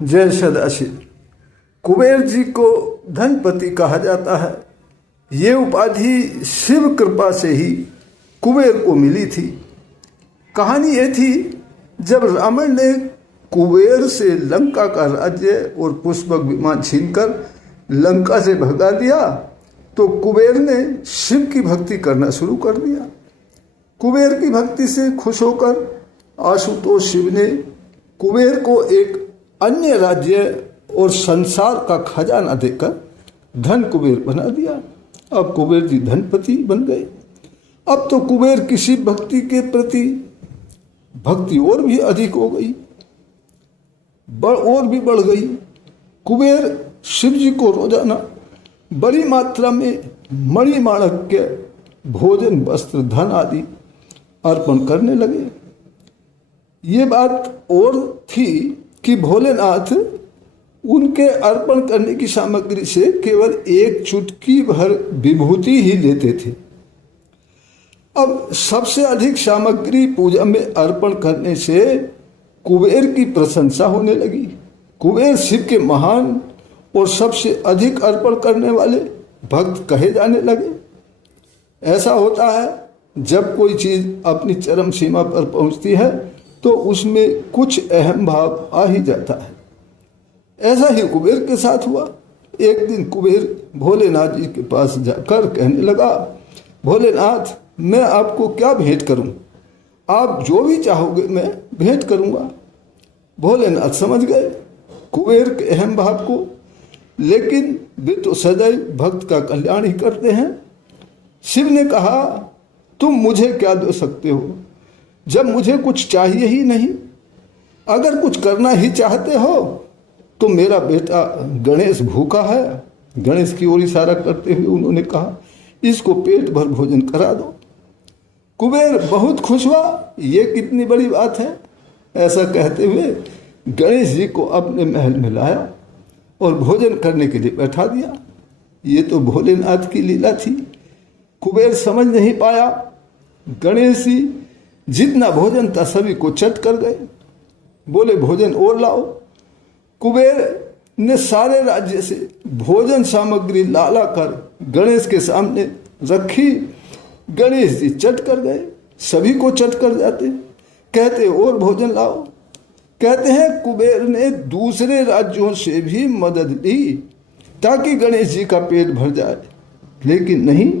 जय सदाशिव। कुबेर जी को धनपति कहा जाता है। ये उपाधि शिव कृपा से ही कुबेर को मिली थी। कहानी ये थी, जब रावण ने कुबेर से लंका का राज्य और पुष्पक विमान छीनकर लंका से भगा दिया, तो कुबेर ने शिव की भक्ति करना शुरू कर दिया। कुबेर की भक्ति से खुश होकर आशुतोष शिव ने कुबेर को एक अन्य राज्य और संसार का खजाना देकर धन कुबेर बना दिया। अब कुबेर जी धनपति बन गए। अब तो कुबेर की शिव भक्ति के प्रति भक्ति और भी अधिक हो गई, और भी बढ़ गई। कुबेर शिव जी को रोजाना बड़ी मात्रा में मणिमाणिक्य भोजन, वस्त्र, धन आदि अर्पण करने लगे। ये बात और थी कि भोलेनाथ उनके अर्पण करने की सामग्री से केवल एक चुटकी भर विभूति ही लेते थे। अब सबसे अधिक सामग्री पूजा में अर्पण करने से कुबेर की प्रशंसा होने लगी। कुबेर शिव के महान और सबसे अधिक अर्पण करने वाले भक्त कहे जाने लगे। ऐसा होता है, जब कोई चीज अपनी चरम सीमा पर पहुंचती है तो उसमें कुछ अहम भाव आ ही जाता है। ऐसा ही कुबेर के साथ हुआ। एक दिन कुबेर भोलेनाथ जी के पास जाकर कहने लगा, भोलेनाथ, मैं आपको क्या भेंट करूं? आप जो भी चाहोगे मैं भेंट करूंगा। भोलेनाथ समझ गए कुबेर के अहम भाव को, लेकिन वे तो सदैव भक्त का कल्याण ही करते हैं। शिव ने कहा, तुम मुझे क्या दे सकते हो जब मुझे कुछ चाहिए ही नहीं? अगर कुछ करना ही चाहते हो तो मेरा बेटा गणेश भूखा है। गणेश की ओर इशारा करते हुए उन्होंने कहा, इसको पेट भर भोजन करा दो। कुबेर बहुत खुश हुआ, ये कितनी बड़ी बात है। ऐसा कहते हुए गणेश जी को अपने महल में लाया और भोजन करने के लिए बैठा दिया। ये तो भोलेनाथ की लीला थी। कुबेर समझ नहीं पाया। गणेश जी जितना भोजन था सभी को चट कर गए। बोले, भोजन और लाओ। कुबेर ने सारे राज्य से भोजन सामग्री ला कर गणेश के सामने रखी। गणेश जी चट कर गए, सभी को चट कर जाते। कहते, और भोजन लाओ। कहते हैं कुबेर ने दूसरे राज्यों से भी मदद ली ताकि गणेश जी का पेट भर जाए, लेकिन नहीं,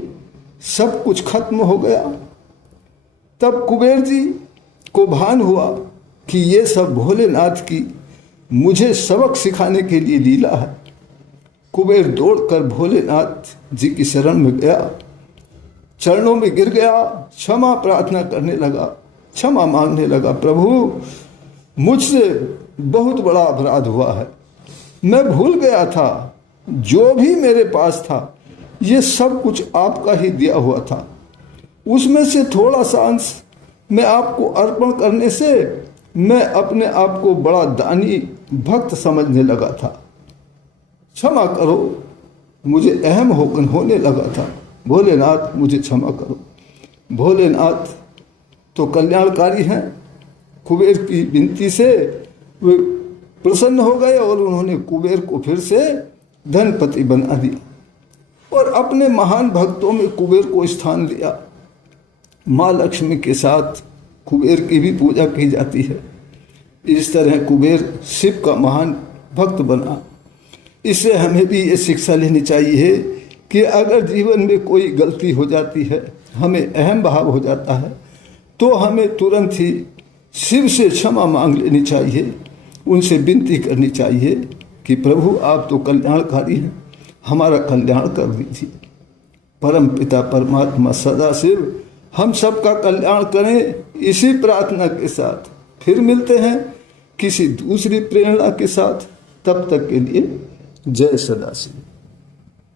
सब कुछ खत्म हो गया। तब कुबेर जी को भान हुआ कि ये सब भोलेनाथ की मुझे सबक सिखाने के लिए लीला है। कुबेर दौड़कर भोलेनाथ जी की शरण में गया, चरणों में गिर गया, क्षमा प्रार्थना करने लगा, क्षमा मांगने लगा। प्रभु, मुझसे बहुत बड़ा अपराध हुआ है। मैं भूल गया था, जो भी मेरे पास था ये सब कुछ आपका ही दिया हुआ था। उसमें से थोड़ा सा अंश मैं आपको अर्पण करने से मैं अपने आप को बड़ा दानी भक्त समझने लगा था। क्षमा करो, मुझे अहम होने लगा था। भोलेनाथ, मुझे क्षमा करो। भोलेनाथ तो कल्याणकारी हैं। कुबेर की विनती से वे प्रसन्न हो गए और उन्होंने कुबेर को फिर से धनपति बना दिया और अपने महान भक्तों में कुबेर को स्थान दिया। माँ लक्ष्मी के साथ कुबेर की भी पूजा की जाती है। इस तरह कुबेर शिव का महान भक्त बना। इससे हमें भी ये शिक्षा लेनी चाहिए कि अगर जीवन में कोई गलती हो जाती है, हमें अहम भाव हो जाता है, तो हमें तुरंत ही शिव से क्षमा मांग लेनी चाहिए, उनसे विनती करनी चाहिए कि प्रभु, आप तो कल्याणकारी हैं, हमारा कल्याण कर दीजिए। परम पिता परमात्मा सदाशिव हम सबका कल्याण करें, इसी प्रार्थना के साथ फिर मिलते हैं किसी दूसरी प्रेरणा के साथ। तब तक के लिए जय सदाशिव।